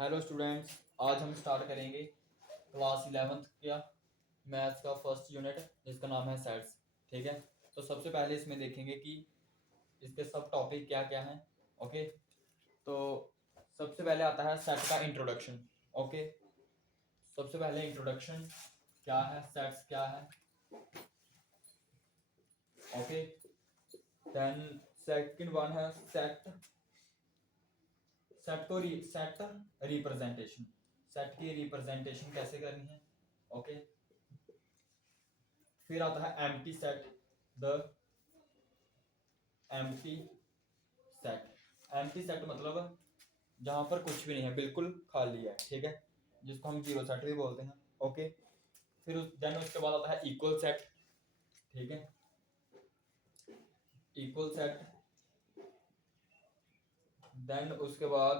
Hello students, आज हम start करेंगे क्लास 11th का मैथ्स का फर्स्ट यूनिट जिसका नाम है सेट्स। ठीक है, तो सबसे पहले इसमें देखेंगे कि इसके सब टॉपिक क्या क्या हैं। ओके, तो सबसे पहले आता है सेट का इंट्रोडक्शन। ओके, सबसे पहले इंट्रोडक्शन क्या है, सेट्स क्या है। ओके, देन सेकंड वन है सेट सेट रिप्रेजेंटेशन। सेट की रिप्रेजेंटेशन कैसे करनी है। ओके, फिर आता है empty set, the empty set. Empty set मतलब जहां पर कुछ भी नहीं है, बिल्कुल खाली है। ठीक है, जिसको हम जीरो सेट भी बोलते हैं। ओके, फिर देन उसके बाद आता है इक्वल सेट। ठीक है, इक्वल सेट। देन उसके बाद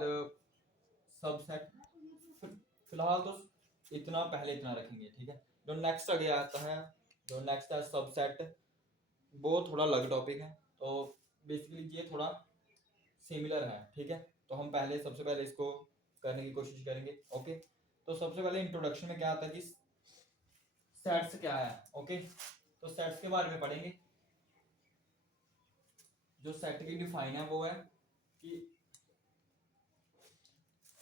सब सेट। फिलहाल तो इतना पहले इतना रखेंगे। ठीक है, जो नेक्स्ट आगे आता है, जो नेक्स्ट है सब सेट, वो थोड़ा अलग टॉपिक है। तो बेसिकली ये थोड़ा सिमिलर है। ठीक है, तो हम पहले सबसे पहले इसको करने की कोशिश करेंगे। ओके, तो सबसे पहले इंट्रोडक्शन में क्या आता है कि सेट्स क्या है। ओके, तो सेट्स के बारे में पढ़ेंगे। जो सेट की डिफाइन है वो है कि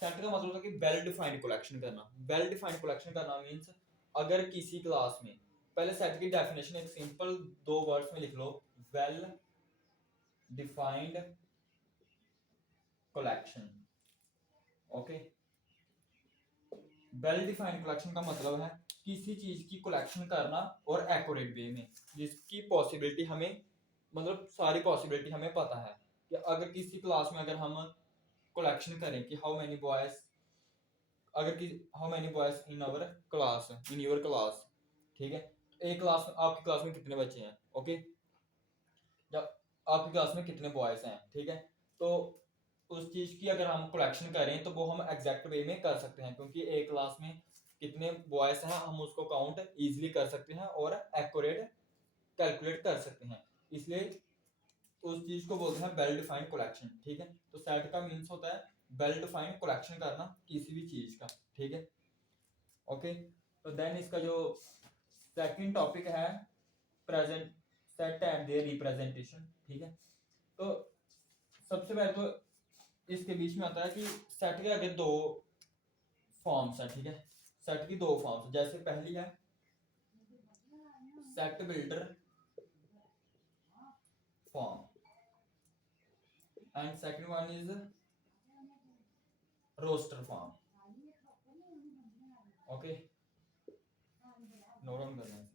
सेट का मतलब है कि वेल डिफाइंड कलेक्शन करना। वेल डिफाइंड कलेक्शन करना मींस अगर किसी क्लास में, पहले सेट की डेफिनेशन एक सिंपल दो वर्ड्स में लिख लो, well defined collection. Okay, well defined collection का मतलब है किसी चीज की कलेक्शन करना और एक्यूरेट वे में, जिसकी पॉसिबिलिटी हमें, मतलब सारी पॉसिबिलिटी हमें पता है कि अगर किसी क्लास में अगर हम कलेक्शन करें कि हाउ मेनी बॉयज, अगर कि how many boys in our class, in your class. ठीक है, एक क्लास में, आपकी क्लास में कितने बच्चे हैं। ओके, जब आपकी क्लास में कितने बॉयज हैं। ठीक है, तो उस चीज की अगर हम कलेक्शन करें तो वो हम एग्जैक्ट वे में कर सकते हैं, क्योंकि एक क्लास में कितने बॉयज हैं हम उसको काउंट इजीली कर सकते हैं और एक्यूरेट कैलकुलेट कर सकते हैं। इसलिए उस चीज को बोलते हैं वेल डिफाइंड कलेक्शन। ठीक है, तो सेट का मीन्स होता है वेल डिफाइंड कलेक्शन करना किसी भी चीज का। ठीक है, ओके, तो देन इसका जो सेकंड टॉपिक है present set and their representation. ठीक है, तो सबसे पहले तो इसके बीच में आता है कि सेट के आगे दो फॉर्म्स है। ठीक है, सेट की दो फॉर्म्स, जैसे पहली है set builder form and second one is roster form. Okay, note down करना है,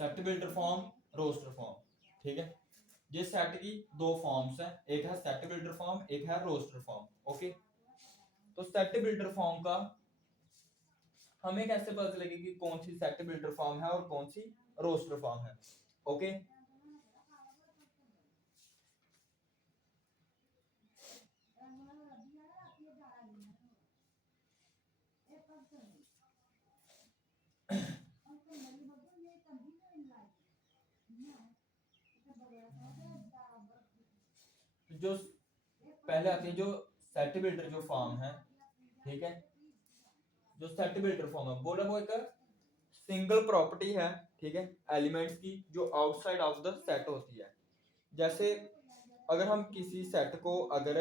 set builder form, roster form. ठीक है, ये सेट की दो फॉर्म्स है, एक है सेट बिल्डर फॉर्म, एक है रोस्टर फॉर्म। ओके, तो सेट बिल्डर फॉर्म का हमें कैसे पता चलेगा कि कौन सी सेट बिल्डर फॉर्म है और कौन सी रोस्टर फॉर्म है। ओके, जो पहले आती है जो सेट बिल्डर जो फॉर्म है। ठीक है, जो सेट बिल्डर फॉर्म है बोला वो एक सिंगल प्रॉपर्टी है। ठीक है, एलिमेंट्स की जो आउटसाइड ऑफ द सेट होती है। जैसे अगर हम किसी सेट को अगर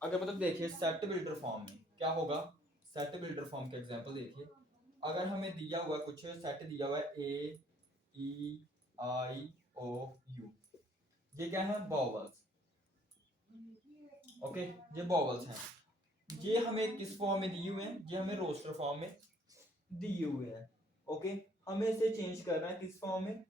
अगर मतलब देखिए सेट बिल्डर फॉर्म में क्या होगा। सेट बिल्डर फॉर्म के एग्जांपल देखिए, अगर हमें दिया हुआ कुछ सेट दिया हुआ है ए ई आई ओ यू, ये क्या है, बॉवल्स। ओके, ये बॉवल्स हैं। ये हमें किस फॉर्म में दिए हुए हैं, ये हमें रोस्टर फॉर्म में दिए हुए हैं। ओके, हमें इसे चेंज करना है किस फॉर्म में,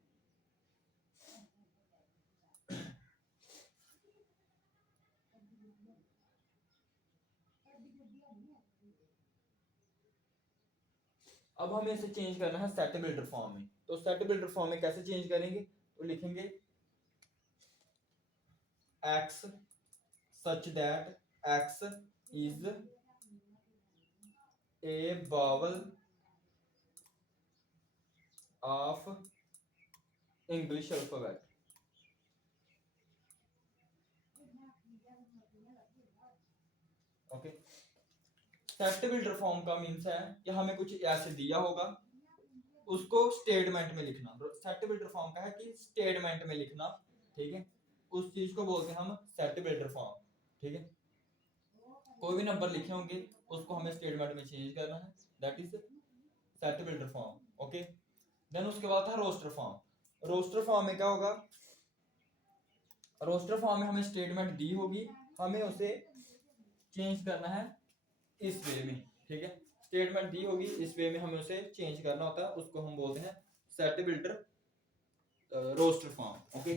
अब हमें इसे चेंज करना है सेट बिल्डर फॉर्म में। तो सेट बिल्डर फॉर्म में कैसे चेंज करेंगे, तो लिखेंगे x such that x is a vowel of English alphabet। Okay. Set builder form का मीन्स है कि हमें कुछ ऐसे दिया होगा, उसको स्टेटमेंट में लिखना। सेट बिल्डर फॉर्म का है कि स्टेटमेंट में लिखना, ठीक है, उस चीज को बोलते हैं हम सेट बिल्डर फॉर्म, ठीक है। कोई भी नंबर लिखे होंगे उसको हमें स्टेटमेंट में चेंज करना है, that is set builder form, okay. Then उसके बाद था रोस्टर फॉर्म। रोस्टर फॉर्म में क्या होगा, रोस्टर फॉर्म में हमें स्टेटमेंट दी होगी, हमें उसे चेंज करना है इस वे में, ठीक है। स्टेटमेंट दी होगी, इस वे में हमें उसे चेंज करना होता है, उसको हम बोलते हैं set builder roster form, okay.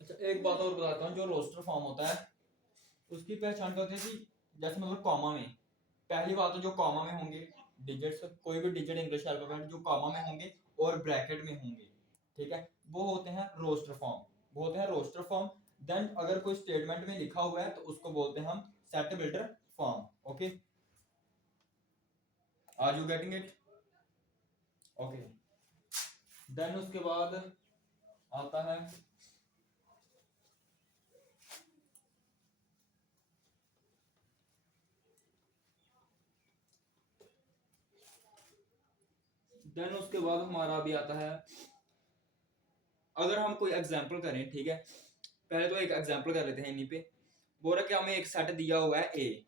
अच्छा, एक बात और बताता हूँ, जो रोस्टर फॉर्म होता है उसकी पहचान करते हैं कि जैसे मतलब कॉमा में, पहली बात तो जो कॉमा में होंगे डिजिट्स, कोई भी डिजिट इंग्लिश अल्फाबेट जो कॉमा में होंगे और ब्रैकेट में होंगे, ठीक है, वो होते हैं रोस्टर फॉर्म, वो होते हैं रोस्टर फॉर्म। देन अगर कोई स्टेटमेंट में लिखा हुआ है तो उसको बोलते हैं हम set builder form, okay. Are you getting it? Okay. Then उसके बाद आता है देन उसके बाद हमारा भी आता है, अगर हम कोई एग्जांपल करें, ठीक है, पहले तो एक एग्जांपल कर लेते हैं इन्हीं पे। बोल रहा कि हमें एक सेट दिया हुआ है ए,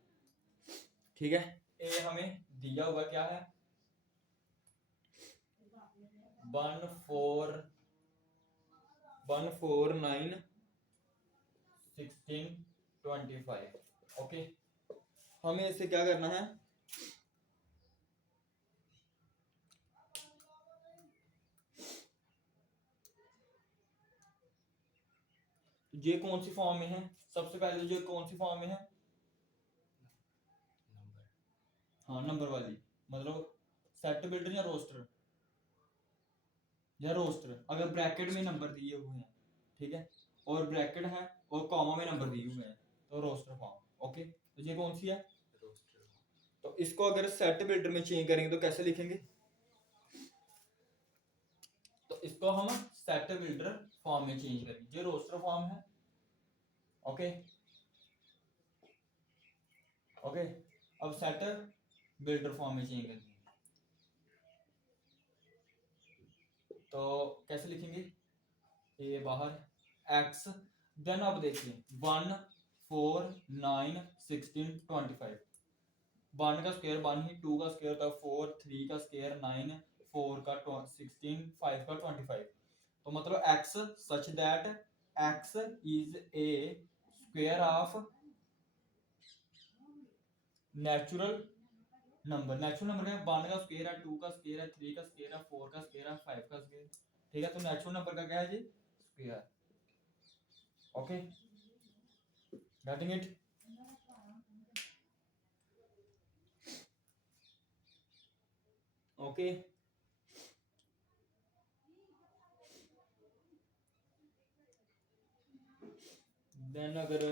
ठीक है, ए हमें दिया हुआ क्या है 1 4 9 16 25, ओके। हमें इसे क्या करना है, ये कौन सी फॉर्म में है, सबसे पहले जो कौन सी फॉर्म में है, हाँ नंबर वाली, मतलब सेट बिल्डर या रोस्टर, या रोस्टर अगर ब्रैकेट में नंबर दिए हुए हैं, ठीक है, और ब्रैकेट है और कॉमा में नंबर दिए हुए हैं तो रोस्टर फॉर्म, ओके। तो ये कौन सी है रोस्टर। तो इसको अगर सेट बिल्डर में चेंज करेंगे तो कैसे लिखेंगे, तो इसको हम सेट बिल्डर फॉर्म में चेंज करेंगे, ये रोस्टर फॉर्म है, ओके ओके। अब सेट बिल्डर फॉर्म में चेंज करेंगे तो कैसे लिखेंगे, ये बाहर x, देन अब देखिए 1 4 9 16 25, 1 का स्क्वायर 1 ही, 2 का स्क्वायर था 4, 3 का स्क्वायर 9, 4 का 16, 5 का 25, तो मतलब x such that x is a square of natural number. Natural number है 1 का स्क्वायर है, 2 का स्क्वायर है, 3 का स्क्वायर है, 4 का स्क्वायर है, 5 का स्क्वायर, ठीक है। तो नेचुरल नंबर का क्या है G square, okay, getting it. Okay, then अगर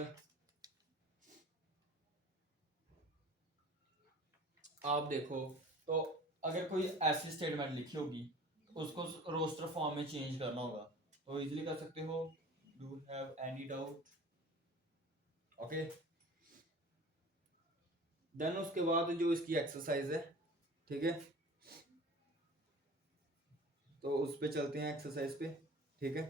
आप देखो तो अगर कोई ऐसी स्टेटमेंट लिखी होगी उसको रोस्टर फॉर्म में चेंज करना होगा तो इजीली कर सकते हो, do have any doubt, okay. Then उसके बाद जो इसकी एक्सरसाइज है, ठीक है, तो उस पे चलते हैं एक्सरसाइज पे, ठीक है।